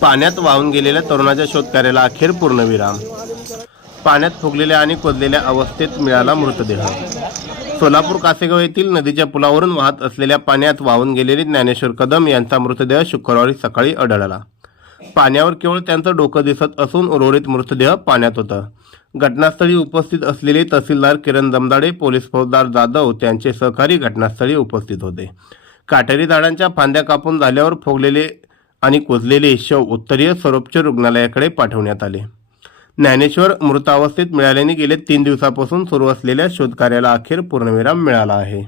पाण्यात वाहून गेलेल्या तरुणाच्या शोधकार्याला अखेर पूर्णविराम. पाण्यात फुगलेल्या आणि कोजलेल्या अवस्थेत मिळाला मृतदेह. सोलापूर कासेगाव येथील नदीच्या पुलावरून वाहत असलेल्या पाण्यात वाहून गेलेले ज्ञानेश्वर कदम यांचा मृतदेह शुक्रवारी सकाळी आढळला. पाण्यावर केवळ त्यांचं डोकं दिसत असून उर्वरित मृतदेह पाण्यात होतं. घटनास्थळी उपस्थित असलेले तहसीलदार किरण दमदाडे पोलीस फौजदार जाधव त्यांचे सहकारी घटनास्थळी उपस्थित होते. काटेरी झाडांच्या फांद्या कापून झाल्यावर फुगलेले आणि कुजलेले शव उत्तरीय सर्वोच्च रुग्णालयाकडे पाठवण्यात आले. ज्ञानेश्वर मृतावस्थेत मिळाल्याने गेले तीन दिवसापासून सुरू असलेल्या शोधकार्याला अखेर पूर्णविराम मिळाला आहे.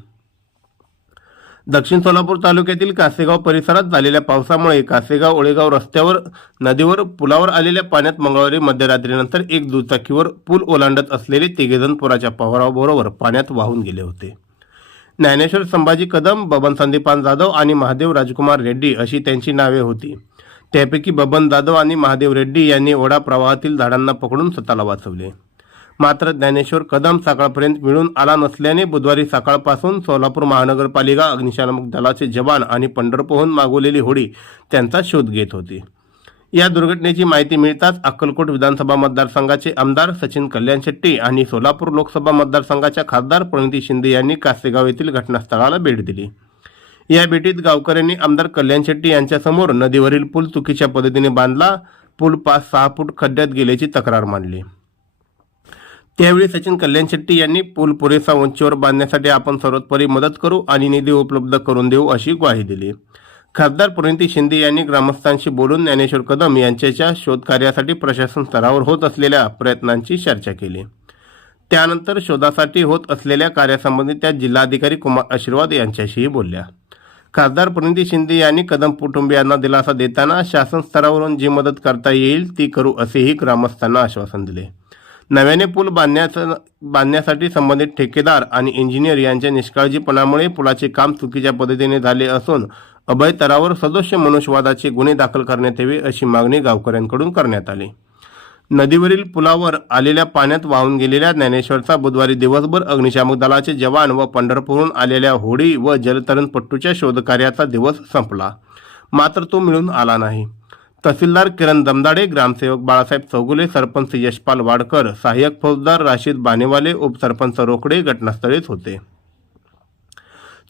दक्षिण सोलापूर तालुक्यातील कासेगाव परिसरात झालेल्या पावसामुळे कासेगाव ओळेगाव रस्त्यावर नदीवर पुलावर आलेल्या पाण्यात मंगळवारी मध्यरात्रीनंतर एक दुचाकीवर पूल ओलांडत असलेले तिघेजण पुराच्या पवाराबरोबर पाण्यात वाहून गेले होते. ज्ञानेश्वर संभाजी कदम बबन संदीपान जाधव आणि महादेव राजकुमार रेड्डी अशी त्यांची नावे होती. त्यापैकी बबन जाधव आणि महादेव रेड्डी यांनी ओढा प्रवाहातील झाडांना पकडून स्वतःला वाचवले. मात्र ज्ञानेश्वर कदम सकाळपर्यंत मिळून आला नसल्याने बुधवारी सकाळपासून सोलापूर महानगरपालिका अग्निशामक दलाचे जवान आणि पंढरपूरहून मागवलेली होडी त्यांचा शोध घेत होती. या दुर्घटनेची माहिती मिळताच अक्कलकोट विधानसभा मतदारसंघाचे आमदार सचिन कल्याण शेट्टी आणि सोलापूर लोकसभा मतदारसंघाच्या खासदार प्रणिती शिंदे यांनी कासेगाव येथील घटनास्थळाला भेट दिली. या भेटीत गावकऱ्यांनी आमदार कल्याण शेट्टी यांच्यासमोर नदीवरील पूल चुकीच्या पद्धतीने बांधला पूल पाच सहा फूट खड्ड्यात गेल्याची तक्रार मांडली. त्यावेळी सचिन कल्याण शेट्टी यांनी पूल पुरेसा उंचीवर बांधण्यासाठी आपण सर्वोत्परी मदत करू आणि निधी उपलब्ध करून देऊ अशी ग्वाही दिली. खासदार प्रणिती शिंदे यांनी ग्रामस्थांशी बोलून ज्ञानेश्वर कदम यांच्याच्या शोधकार्यासाठी प्रशासन स्तरावर होत असलेल्या प्रयत्नांची चर्चा केली. त्यानंतर शोधासाठी होत असलेल्या कार्यासंबंधी त्या जिल्हाधिकारी कुमार आशीर्वाद यांच्याशीही बोलल्या. खासदार प्रणिती शिंदे यांनी कदम कुटुंबियांना दिलासा देताना शासन स्तरावरून जी मदत करता येईल ती करू असेही ग्रामस्थांना आश्वासन दिले. नव्याने पूल बांधण्याचा बांधण्यासाठी संबंधित ठेकेदार आणि इंजिनियर यांच्या निष्काळजीपणामुळे पुलाचे काम चुकीच्या पद्धतीने झाले असून अभय तरावर सदस्य मनुष्यवादाचे गुन्हे दाखल करण्यात यावे अशी मागणी गावकऱ्यांकडून करण्यात आली. नदीवरील पुलावर आलेल्या पाण्यात वाहून गेलेल्या ज्ञानेश्वरचा बुधवारी दिवसभर अग्निशामक दलाचे जवान व पंढरपूरहून आलेल्या होडी व जलतरणपट्टूच्या शोधकार्याचा दिवस संपला. मात्र तो मिळून आला नाही. तहसीलदार किरण दमदाडे ग्रामसेवक बाळासाहेब चौगुले सरपंच यशपाल वाडकर सहाय्यक फौजदार राशीद बानेवाले उपसरपंच रोकडे घटनास्थळीच होते.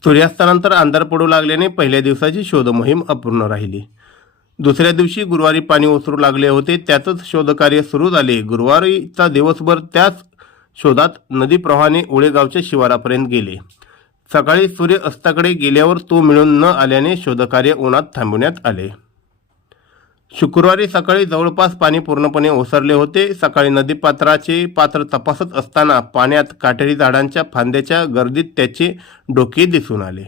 सूर्यास्तानंतर अंधार पडू लागल्याने पहिल्या दिवसाची शोधमोहीम अपूर्ण राहिली. दुसऱ्या दिवशी गुरुवारी पाणी ओसरू लागले होते त्यातच शोधकार्य सुरू झाले. गुरुवारीचा दिवसभर त्याच शोधात नदी प्रवाहाने उळेगावच्या शिवारापर्यंत गेले. सकाळी सूर्य अस्ताकडे गेल्यावर तो मिळून न आल्याने शोधकार्य उन्हात थांबवण्यात आले. शुक्रवारी सकाळी जवळपास पाणी पूर्णपणे ओसरले होते. सकाळी नदीपात्राचे पात्र तपासत असताना पाण्यात काटेरी झाडांच्या फांद्याच्या गर्दीत त्याचे डोके दिसून आले.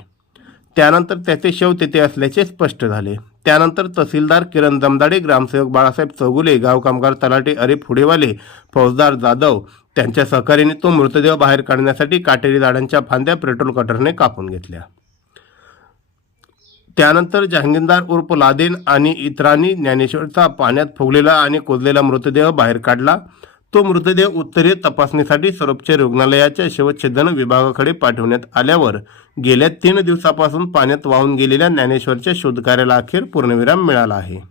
त्यानंतर त्याचे शव तेथे असल्याचे स्पष्ट झाले. त्यानंतर तहसीलदार किरण दमदाडे ग्रामसेवक बाळासाहेब चौगुले गाव कामगार तलाटे अरे फुडेवाले फौजदार जाधव त्यांच्या सहकार्याने तो मृतदेह बाहेर काढण्यासाठी काटेरी झाडांच्या फांद्या पेट्रोल कटरने कापून घेतल्या. त्यानंतर जहांगीरदार उर्फ लादेन आणि इतरांनी ज्ञानेश्वरचा पाण्यात फुगलेला आणि कोजलेला मृतदेह बाहेर काढला. तो मृतदेह उत्तरीय तपासणीसाठी सर्वोच्च रुग्णालयाच्या शवच्छेदन विभागाकडे पाठवण्यात आल्यावर गेल्या तीन दिवसापासून पाण्यात वाहून गेलेल्या ज्ञानेश्वरच्या शोधकार्याला अखेर पूर्णविराम मिळाला आहे.